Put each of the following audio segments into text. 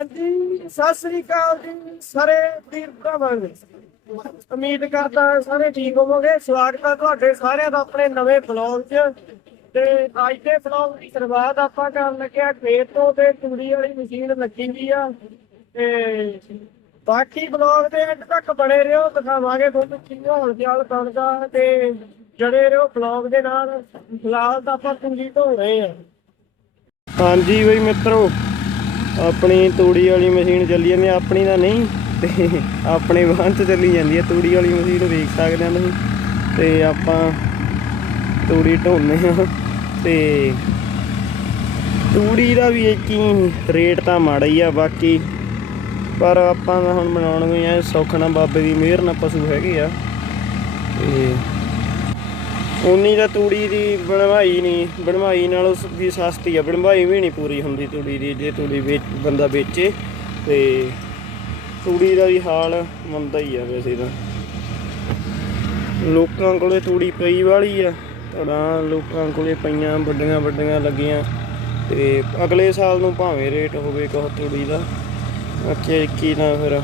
ਜੀ ਸਤਿ ਸ੍ਰੀ ਅਕਾਲ ਜੀ, ਸਾਰੇ ਵੀਰ ਭਰਾਵਾਂ ਨੂੰ। ਉਮੀਦ ਕਰਦਾ ਸਾਰੇ ਠੀਕ ਹੋਵੋਗੇ। ਸਵਾਗਤ ਹੈ ਤੁਹਾਡੇ ਸਾਰਿਆਂ ਦਾ ਆਪਣੇ ਨਵੇਂ ਬਲੌਗ 'ਚ। ਤੇ ਅੱਜ ਦੇ ਬਲੌਗ ਦੀ ਸ਼ੁਰੂਆਤ ਆਪਾਂ ਕਰਨ ਲੱਗਿਆ ਖੇਤ ਤੋਂ ਤੇ ਤੂੜੀ ਵਾਲੀ ਮਸ਼ੀਨ ਲੱਗੀ ਵੀ ਆ। ਤੇ ਬਾਕੀ ਬਲੌਗ ਦੇ ਅੰਤ ਤੱਕ ਬਣੇ ਰਹੋ, ਦਿਖਾਵਾਂਗੇ ਤੁਹਾਨੂੰ ਕਿੰਨਾ ਹਾਲ ਚਾਲ ਬਣਦਾ ਤੇ ਜੜੇ ਰਹੋ ਬਲੌਗ ਦੇ ਨਾਲ। ਫਿਲਹਾਲ ਤਾਂ ਆਪਾਂ ਤੂੜੀ ਧੋ ਰਹੇ ਆ ਹਾਂਜੀ ਬਈ ਮਿੱਤਰੋ ਆਪਣੀ ਤੂੜੀ ਵਾਲੀ ਮਸ਼ੀਨ ਚੱਲੀ ਜਾਂਦੀ ਆਪਣੀ ਤਾਂ ਨਹੀਂ, ਤੇ ਆਪਣੇ ਵਾਹਨ 'ਚ ਚੱਲੀ ਜਾਂਦੀ ਹੈ ਤੂੜੀ ਵਾਲੀ ਮਸ਼ੀਨ ਵੇਖ ਸਕਦੇ ਆ ਤੁਸੀਂ, ਤੇ ਆਪਾਂ ਤੂੜੀ ਢੋਨੇ ਆ, ਤੇ ਤੂੜੀ ਦਾ ਵੀ ਇੱਕ ਹੀ ਰੇਟ ਤਾਂ ਮਾੜਾ ਹੀ ਆ, ਬਾਕੀ ਪਰ ਆਪਾਂ ਤਾਂ ਹੁਣ ਬਣਾਉਣ ਗਏ ਆ ਸੁਖਣਾ ਬਾਬੇ ਦੀ ਮਿਹਰ ਨਾਲ ਪਸ਼ੂ ਹੈਗੇ ਆ, ਤੇ ਉਨੀ ਦਾ ਤੂੜੀ ਦੀ ਬਣਵਾਈ ਨਹੀਂ ਬਣਵਾਈ ਨਾਲੋਂ ਵੀ ਸਸਤੀ ਆ, ਬਣਵਾਈ ਵੀ ਨਹੀਂ ਪੂਰੀ ਹੁੰਦੀ ਤੂੜੀ ਦੀ, ਜੇ ਤੂੜੀ ਵੇਚ ਬੰਦਾ ਵੇਚੇ ਤੇ ਤੂੜੀ ਦਾ ਵੀ ਹਾਲ ਮੰਦਾ ਹੀ ਆ ਵੈਸੇ ਤਾਂ। ਲੋਕਾਂ ਕੋਲੇ ਤੂੜੀ ਪਈ ਵਾਲੀ ਆ ਤਾਂ ਲੋਕਾਂ ਕੋਲੇ ਪਈਆਂ ਵੱਡੀਆਂ ਵੱਡੀਆਂ ਲੱਗੀਆਂ ਤੇ ਅਗਲੇ ਸਾਲ ਨੂੰ ਭਾਵੇਂ ਰੇਟ ਹੋਵੇ ਕੋ ਤੂੜੀ ਦਾ। ਅੱਛੇ ਕੀ ਨਾ ਫਿਰ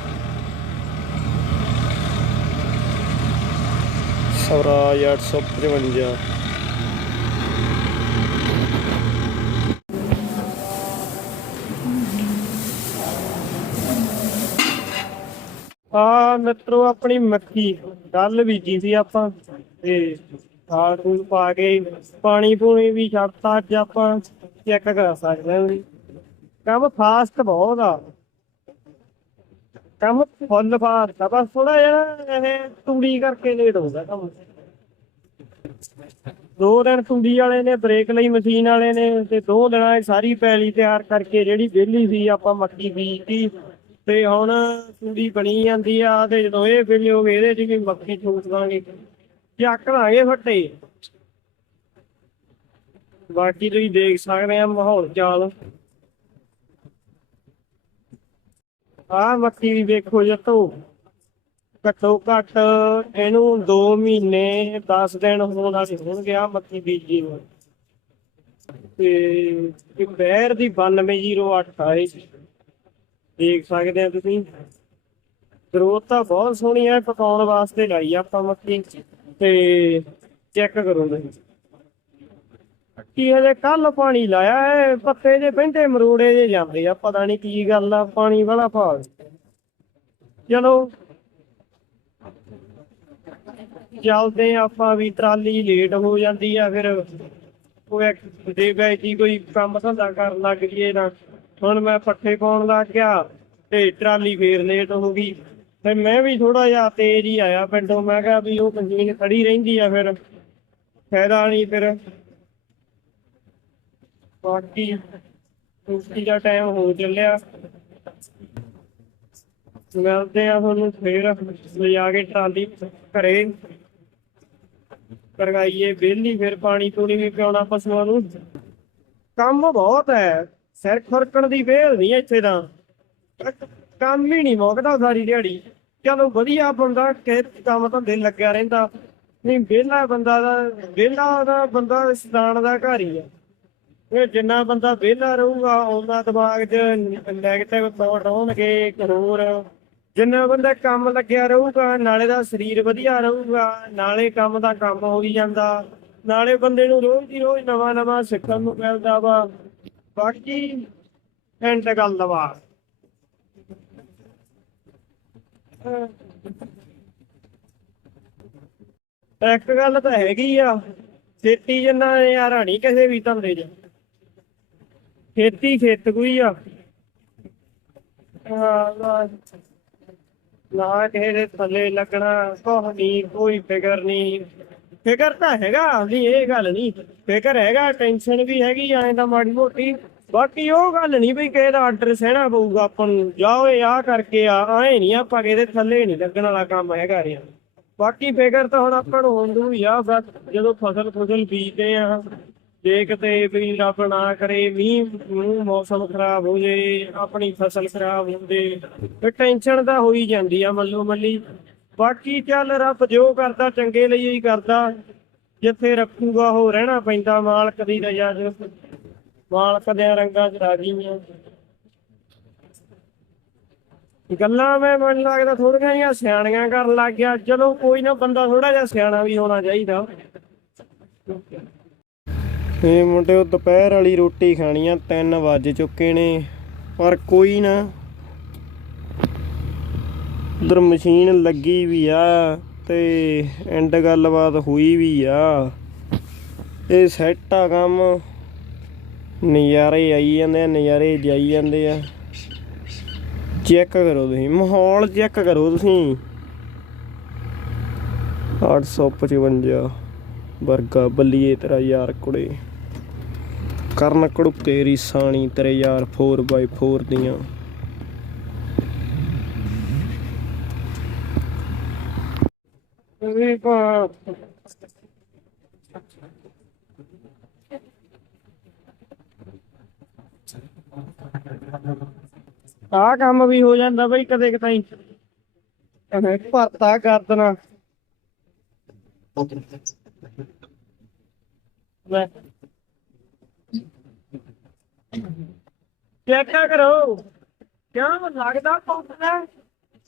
ਸਵਰਾਜ 855 ਆ ਮਿੱਤਰੋ ਆਪਣੀ ਮੱਕੀ ਕੱਲ ਬੀਜੀ ਸੀ ਆਪਾਂ ਤੇ ਥਾਲ ਖੂਦ ਪਾ ਕੇ ਪਾਣੀ ਪੂਣੀ ਵੀ ਛੱਡਤਾ ਅੱਜ ਆਪਾਂ ਚੈੱਕ ਕਰ ਸਕਦੇ ਹਾਂ ਵੀ ਕੰਮ ਫਾਸਟ ਬਹੁਤ ਆ ਕੰਮ ਫੁੱਲ ਫਾਸਟ ਬਸ ਥੋੜਾ ਜਿਹਾ ਇਹ ਤੂੜੀ ਕਰਕੇ ਲੇਟ ਹੋ ਕੰਮ। ਦੋ ਦਿਨ ਤੂੜੀ ਵਾਲੇ ਨੇ, ਬ੍ਰੇਕ ਲਈ ਮਸ਼ੀਨ ਵਾਲੇ ਨੇ ਤੇ ਦੋ ਦਿਨਾਂ 'ਚ ਸਾਰੀ ਪੈਲੀ ਤਿਆਰ ਕਰਕੇ ਜਿਹੜੀ ਵਿਹਲੀ ਸੀ, ਆਪਾਂ ਮੱਕੀ ਬੀਜਤੀ ਤੇ ਹੁਣ ਤੂੜੀ ਬਣੀ ਜਾਂਦੀ ਆ ਤੇ ਜਦੋਂ ਇਹ ਵਿਹਲੀ ਹੋ ਗਈ, ਇਹਦੇ 'ਚ ਵੀ ਮੱਕੀ ਛੂਟ ਦਾਂਗੇ ਚੱਕ ਲਾਂਗੇ ਫੱਟੇ। ਬਾਕੀ ਤੁਸੀਂ ਦੇਖ ਸਕਦੇ ਆ ਮਾਹੌਲ, ਚਾਲ। ਆ ਮੱਕੀ ਵੀ ਵੇਖੋ ਜੱਟੋ ਘੱਟੋ ਘੱਟ ਇਹਨੂੰ 2 ਮਹੀਨੇ 10 ਦਿਨ ਹੋਣ ਵਾਲੇ ਹੋਣਗੇ ਆ ਮੱਕੀ ਬੀਜੀ ਨੂੰ। ਤੇ ਇਹ ਬਹਿਰ ਦੀ 9208 ਆ ਦੇਖ ਸਕਦੇ ਆ ਤੁਸੀਂ। ਗਰੋਥ ਤਾਂ ਬਹੁਤ ਸੋਹਣੀ ਹੈ ਪਕਾਉਣ ਵਾਸਤੇ ਲਾਈ ਆਪਾਂ ਮੱਕੀ। ਤੇ ਚੈੱਕ ਕਰੋ ਤੁਸੀਂ। ਕੀ ਹਜੇ ਕੱਲ ਪਾਣੀ ਲਾਇਆ ਹੈ? ਪੱਤੇ ਜੇ ਪੈਂਦੇ ਮਰੋੜੇ ਜੇ ਜਾਂਦੇ ਆ, ਪਤਾ ਨਹੀਂ ਕੀ ਗੱਲ ਆ, ਪਾਣੀ ਵਾਲਾ ਭਾਗ। ਚਲੋ। ਚੱਲਦੇ ਆਪਾਂ ਵੀ, ਟਰਾਲੀ ਲੇਟ ਹੋ ਜਾਂਦੀ ਆ, ਫਿਰ ਉਹ ਇੱਕ ਦੇ ਬੈਠੀ ਕੋਈ ਕੰਮ ਧੰਦਾ ਕਰਨ ਲੱਗ ਜੀਏ ਨਾ ਹੁਣ ਮੈਂ ਪੱਠੇ ਪਾਉਣ ਲੱਗ ਗਿਆ ਤੇ ਟਰਾਲੀ ਫੇਰ ਲੇਟ ਹੋ ਗਈ। ਤੇ ਮੈਂ ਵੀ ਥੋੜਾ ਜਿਹਾ ਤੇਜ਼ ਹੀ ਆਇਆ ਪਿੰਡੋਂ, ਮੈਂ ਕਿਹਾ ਵੀ ਉਹ ਮਸ਼ੀਨ ਖੜੀ ਰਹਿੰਦੀ ਆ ਫਿਰ। ਫਾਇਦਾ ਨਹੀਂ ਫਿਰ। ਬਾਕੀ ਰੋਟੀ ਦਾ ਟਾਈਮ ਹੋ ਚੱਲਿਆ। ਮਿਲਦੇ ਆ ਤੁਹਾਨੂੰ ਫੇਰ। ਲਿਜਾ ਕੇ ਟਰਾਲੀ ਘਰੇ ਕਰਗਾਈਏ ਵਿਹਲੀ ਫਿਰ ਪਾਣੀ ਪੂਣੀ ਵੀ ਪਿਆਉਣਾ ਪਸ਼ੂਆਂ ਨੂੰ। ਕੰਮ ਬਹੁਤ ਹੈ। ਸਿਰ ਖੁਰਕਣ ਦੀ ਵੇਲ ਨਹੀਂ ਇੱਥੇ ਤਾਂ। ਕੰਮ ਹੀ ਨਹੀਂ ਮੁੱਕਦਾ ਸਾਰੀ ਦਿਹਾੜੀ। ਚਲੋ ਵਧੀਆ ਬੰਦਾ ਕਿ ਕੰਮ ਧੰਦੇ ਲੱਗਿਆ ਰਹਿੰਦਾ। ਨਹੀਂ ਵਿਹਲਾ ਬੰਦਾ ਦਾ ਵਿਹਲਾ ਦਾ ਬੰਦਾ ਸਦਾਨ ਦਾ ਘਰ ਹੀ ਆ। ਇਹ ਜਿੰਨਾ ਬੰਦਾ ਵਿਹਲਾ ਰਹੂਗਾ, ਉਹਨਾਂ ਦਿਮਾਗ 'ਚ ਨੈਗੇਟਿਵ ਥਾਟ ਆਉਣਗੇ ਹੋਰ ਜਿੰਨਾ ਬੰਦਾ ਕੰਮ ਲੱਗਿਆ ਰਹੂਗਾ, ਨਾਲੇ ਦਾ ਸਰੀਰ ਵਧੀਆ ਰਹੂਗਾ, ਨਾਲੇ ਕੰਮ ਦਾ ਕੰਮ ਹੋਈ ਜਾਂਦਾ। ਨਾਲੇ ਬੰਦੇ ਨੂੰ ਰੋਜ਼ ਦੀ ਰੋਜ਼ ਨਵਾਂ ਨਵਾਂ ਸਿੱਖਣ ਨੂੰ ਮਿਲਦਾ ਵਾ। ਬਾਕੀ ਐਂਡ ਗੱਲ ਵਾ। ਇੱਕ ਗੱਲ ਤਾਂ ਹੈਗੀ ਆ, ਛੇਤੀ ਜਿੰਨਾ ਯਾਰ ਨਹੀਂ ਕਿਸੇ ਵੀ ਧੰਦੇ 'ਚ। ਖੇਤੀ ਖੇਤ ਕੋਈ ਆ। ਨਾ- ਕਿਸੇ ਦੇ ਥੱਲੇ ਲੱਗਣਾ, ਕੁਛ ਨਹੀਂ ਕੋਈ ਫਿਕਰ ਨਹੀਂ ਫਿਕਰ ਤਾਂ ਹੈਗਾ ਨਹੀਂ ਇਹ ਗੱਲ ਨਹੀਂ ਫਿਕਰ ਹੈਗਾ ਟੈਨਸ਼ਨ ਵੀ ਹੈਗੀ, ਐਂ ਤਾਂ ਮਾੜੀ ਮੋਟੀ। ਬਾਕੀ ਉਹ ਗੱਲ ਨਹੀਂ ਵੀ ਕਿਸੇ ਦਾ ਆਰਡਰ ਸਹਿਣਾ ਪਊਗਾ ਆਪਾਂ ਨੂੰ। ਜਾਓ ਇਹ ਆ ਕਰਕੇ ਆ, ਐ ਨਹੀਂ ਆਪਾਂ ਕਿਸੇ ਥੱਲੇ ਨਹੀਂ ਲੱਗਣ ਵਾਲਾ ਕੰਮ ਹੈਗਾ ਰਿਆ ਬਾਕੀ ਫਿਕਰ ਤਾਂ ਹੁਣ ਆਪਾਂ ਨੂੰ ਹੁੰਦੂ ਹੀ ਆ, ਬਸ ਜਦੋਂ ਫਸਲ ਫਸਲ ਬੀਜਦੇ ਆ ਦੇਖਦੇ ਵੀ ਰੱਬ ਨਾ ਕਰੇ, ਮੀਂਹ ਮੂੰਹ ਮੌਸਮ ਖਰਾਬ ਹੋ ਜੇ, ਆਪਣੀ ਫਸਲ ਖਰਾਬ ਹੁੰਦੇ। ਤੇ ਟੈਨਸ਼ਨ ਤਾਂ ਹੋਈ ਜਾਂਦੀ ਆ ਮੱਲੋ ਮੱਲੀ। ਬਾਕੀ ਚੱਲ ਰੱਬ ਜੋ ਕਰਦਾ, ਚੰਗੇ ਲਈ ਹੀ ਕਰਦਾ। ਜਿੱਥੇ ਰੱਖੂਗਾ ਉਹ ਰਹਿਣਾ ਪੈਂਦਾ, ਮਾਲਕ ਦੀ ਰਜ਼ਾ ਚ। ਮਾਲਕ ਦੇ ਰੰਗਾਂ ਚ ਰਾਜੀ ਆ। ਗੱਲਾਂ ਮੈਂ ਮੈਨੂੰ ਲੱਗਦਾ ਥੋੜੀਆਂ ਜਿਹੀਆਂ ਸਿਆਣੀਆਂ ਕਰਨ ਲੱਗ ਗਿਆ। ਚਲੋ ਕੋਈ ਨਾ, ਬੰਦਾ ਥੋੜਾ ਜਿਹਾ ਸਿਆਣਾ ਵੀ ਹੋਣਾ ਚਾਹੀਦਾ। ਇਹ ਮੁੰਡਿਓ ਦੁਪਹਿਰ ਵਾਲੀ ਰੋਟੀ ਖਾਣੀ ਆ 3 ਵੱਜ ਚੁੱਕੇ ਨੇ, ਪਰ ਕੋਈ ਨਾ। ਉਧਰ ਮਸ਼ੀਨ ਲੱਗੀ ਵੀ ਆ ਤੇ ਐਂਡ ਗੱਲਬਾਤ ਹੋਈ ਵੀ ਆ। ਇਹ ਸੈੱਟ ਆ ਕੰਮ। ਨਜ਼ਾਰੇ ਆਈ ਜਾਂਦੇ ਆ, ਨਜ਼ਾਰੇ ਜਾਈ ਜਾਂਦੇ ਆ। ਚੈੱਕ ਕਰੋ ਤੁਸੀਂ, ਮਾਹੌਲ ਚੈੱਕ ਕਰੋ ਤੁਸੀਂ। 855 ਵਰਗਾ ਬੱਲੀਏ ਤੇਰਾ ਯਾਰ ਕੁੜੇ। ਕਰਨ ਕੜੂ ਤੇਰੀ ਸਾਣੀ ਤੇਰੇ ਯਾਰ 4x4 ਦੀਆਂ। ਆ ਕੰਮ ਵੀ ਹੋ ਜਾਂਦਾ ਬਈ ਕਦੇ ਕਤਾਈ ਭਰਤਾ ਕਰ ਦੇਣਾ। ਲੈ। ਚੈੱਕ ਕਰੋ। ਕਿਉਂ? ਲੱਗਦਾ ਪੌਂਦਾ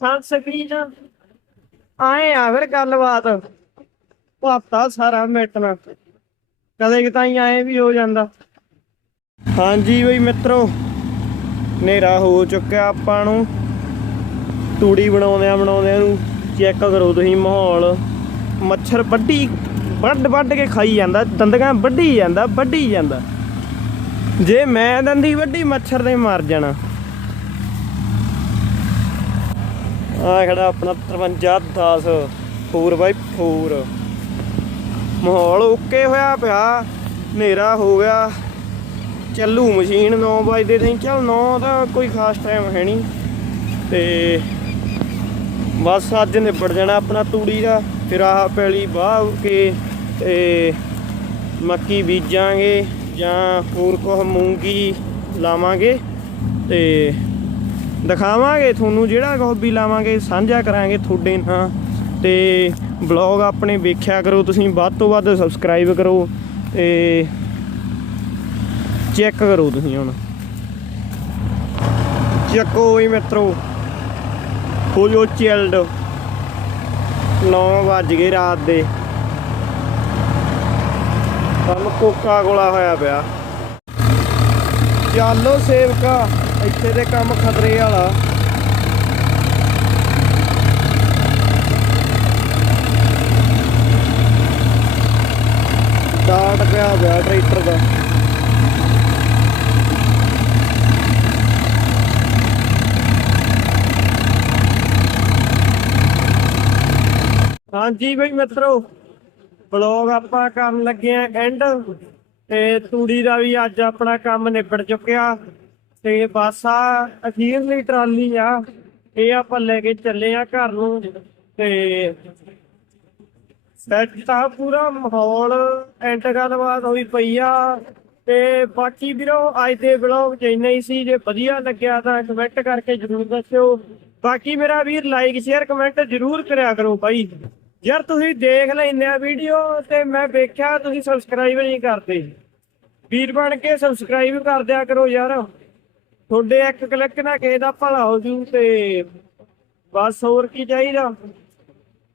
ਸੰਸਕ੍ਰੀਨ ਆਏ ਆ ਫਿਰ ਗੱਲਬਾਤ। ਭਰਤਾ ਸਾਰਾ ਮਿਟਣਾ। ਕਦੇ ਕਤਾਈ ਆਏ ਵੀ ਹੋ ਜਾਂਦਾ। ਹਾਂਜੀ ਬਈ ਮਿੱਤਰੋ, ਹਨੇਰਾ ਹੋ ਚੁੱਕਿਆ ਆਪਾਂ ਨੂੰ। ਤੂੜੀ ਬਣਾਉਂਦਿਆਂ ਬਣਾਉਂਦਿਆਂ ਨੂੰ ਚੈੱਕ ਕਰੋ ਤੁਸੀਂ ਮਾਹੌਲ। ਮੱਛਰ ਵੱਡੀ ਵੱਡ ਵੱਡ ਕੇ ਖਾਈ ਜਾਂਦਾ। ਦੰਦਗਾ ਵੱਢੀ ਜਾਂਦਾ ਵੱਢੀ ਜਾਂਦਾ। ਜੇ ਮੈਂ ਦੰਦੀ ਵੱਡੀ ਮੱਛਰ ਨੇ ਮਰ ਜਾਣਾ। ਆ ਖੜਾ ਆਪਣਾ 53 10 4x4 ਮਾਹੌਲ ਓਕੇ ਹੋਇਆ ਪਿਆ, ਹਨੇਰਾ ਹੋ ਗਿਆ। ਚੱਲੂ ਮਸ਼ੀਨ 9 ਵਜੇ ਤਾਈਂ ਚੱਲ 9 ਤਾਂ ਕੋਈ ਖਾਸ ਟਾਈਮ ਹੈ ਨਹੀਂ। ਤੇ ਬਸ ਅੱਜ ਨਿਬੜ ਜਾਣਾ ਆਪਣਾ ਤੂੜੀ ਦਾ, ਫਿਰ ਆਹ ਪੈਲੀ ਬਾਹ ਕੇ ਤੇ ਮੱਕੀ ਬੀਜਾਂਗੇ। ਜਾਂ ਹੋਰ ਕੁਝ ਮੂੰਗੀ ਲਾਵਾਂਗੇ ਤੇ ਦਿਖਾਵਾਂਗੇ, ਤੁਹਾਨੂੰ ਜਿਹੜਾ ਕੁਝ ਵੀ ਲਾਵਾਂਗੇ, ਸਾਂਝਾ ਕਰਾਂਗੇ ਤੁਹਾਡੇ ਨਾਲ। ਤੇ ਬਲੌਗ ਆਪਣੇ ਵੇਖਿਆ ਕਰੋ, ਤੁਸੀਂ ਵੱਧ ਤੋਂ ਵੱਧ ਸਬਸਕ੍ਰਾਈਬ ਕਰੋ ਤੇ ਚੈੱਕ ਕਰੋ ਤੁਸੀਂ ਹੁਣ। ਚੱਕੋ ਵੀ ਮਿੱਤਰੋ ਹੋ ਜੋ ਚਿਲਡ 9 ਵੱਜ ਗਏ ਰਾਤ ਦੇ। ਕੰਮ ਕੋਕਾ ਕੋਲਾ ਹੋਇਆ ਪਿਆ। ਚੱਲੋ ਸੇਵਕਾ, ਇੱਥੇ ਦੇ ਕੰਮ ਖਤਰੇ ਵਾਲਾ। ਡਾਟ ਪਿਆ ਪਿਆ ਟਰੈਕਟਰ ਦਾ। ਹਾਂਜੀ ਬਈ ਮਿੱਤਰੋ ਬਲੌਗ ਆਪਾਂ ਕਰਨ ਲੱਗੇ ਆ ਐਂਡ ਤੇ ਤੂੜੀ ਦਾ ਵੀ ਅੱਜ ਆਪਣਾ ਕੰਮ ਨਿਬੜ ਚੁੱਕਿਆ ਤੇ ਬਸ ਆ ਅਖੀਰਲੀ ਟਰਾਲੀ ਆ, ਇਹ ਆਪਾਂ ਲੈ ਕੇ ਚੱਲੇ ਆ ਘਰ ਨੂੰ ਤੇ ਸੈੱਟ ਆ ਪੂਰਾ ਮਾਹੌਲ ਐਂਡ ਗੱਲਬਾਤ ਹੋਈ ਪਈ ਆ ਤੇ ਬਾਕੀ ਵੀਰੋ ਅੱਜ ਦੇ ਵਲੌਗ ਚ ਇੰਨਾ ਹੀ ਸੀ, ਜੇ ਵਧੀਆ ਲੱਗਿਆ ਤਾਂ ਕਮੈਂਟ ਕਰਕੇ ਜਰੂਰ ਦੱਸਿਓ। ਬਾਕੀ ਮੇਰਾ ਵੀਰ ਲਾਈਕ ਸ਼ੇਅਰ ਕਮੈਂਟ ਜਰੂਰ ਕਰਿਆ ਕਰੋ ਭਾਈ ਯਾਰ ਤੁਸੀਂ ਦੇਖ ਲੈਂਦੇ ਆ ਵੀਡੀਓ ਤੇ ਮੈਂ ਵੇਖਿਆ ਤੁਸੀਂ ਸਬਸਕ੍ਰਾਈਬ ਨਹੀਂ ਕਰਦੇ। ਵੀਰ ਬਣ ਕੇ ਸਬਸਕ੍ਰਾਈਬ ਕਰ ਦਿਆ ਕਰੋ ਯਾਰ। ਤੁਹਾਡੇ ਇੱਕ ਕਲਿੱਕ ਨਾਲ ਕਿਸੇ ਦਾ ਭਲਾ ਹੋ ਜੂ ਤੇ ਬਸ ਹੋਰ ਕੀ ਚਾਹੀਦਾ।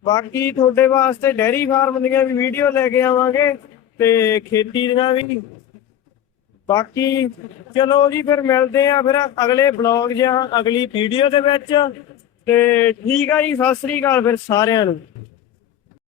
ਬਾਕੀ ਤੁਹਾਡੇ ਵਾਸਤੇ ਡੈਰੀ ਫਾਰਮ ਦੀਆਂ ਵੀ ਵੀਡੀਓ ਲੈ ਕੇ ਆਵਾਂਗੇ ਤੇ ਖੇਤੀ ਦੀਆਂ ਵੀ। ਬਾਕੀ ਚਲੋ ਜੀ, ਫਿਰ ਮਿਲਦੇ ਆ ਫਿਰ ਅਗਲੇ ਬਲੌਗ ਜਾਂ ਅਗਲੀ ਵੀਡੀਓ ਦੇ ਵਿੱਚ। ਤੇ ਠੀਕ ਆ ਜੀ, ਸਤਿ ਸ੍ਰੀ ਅਕਾਲ ਫਿਰ ਸਾਰਿਆਂ ਨੂੰ।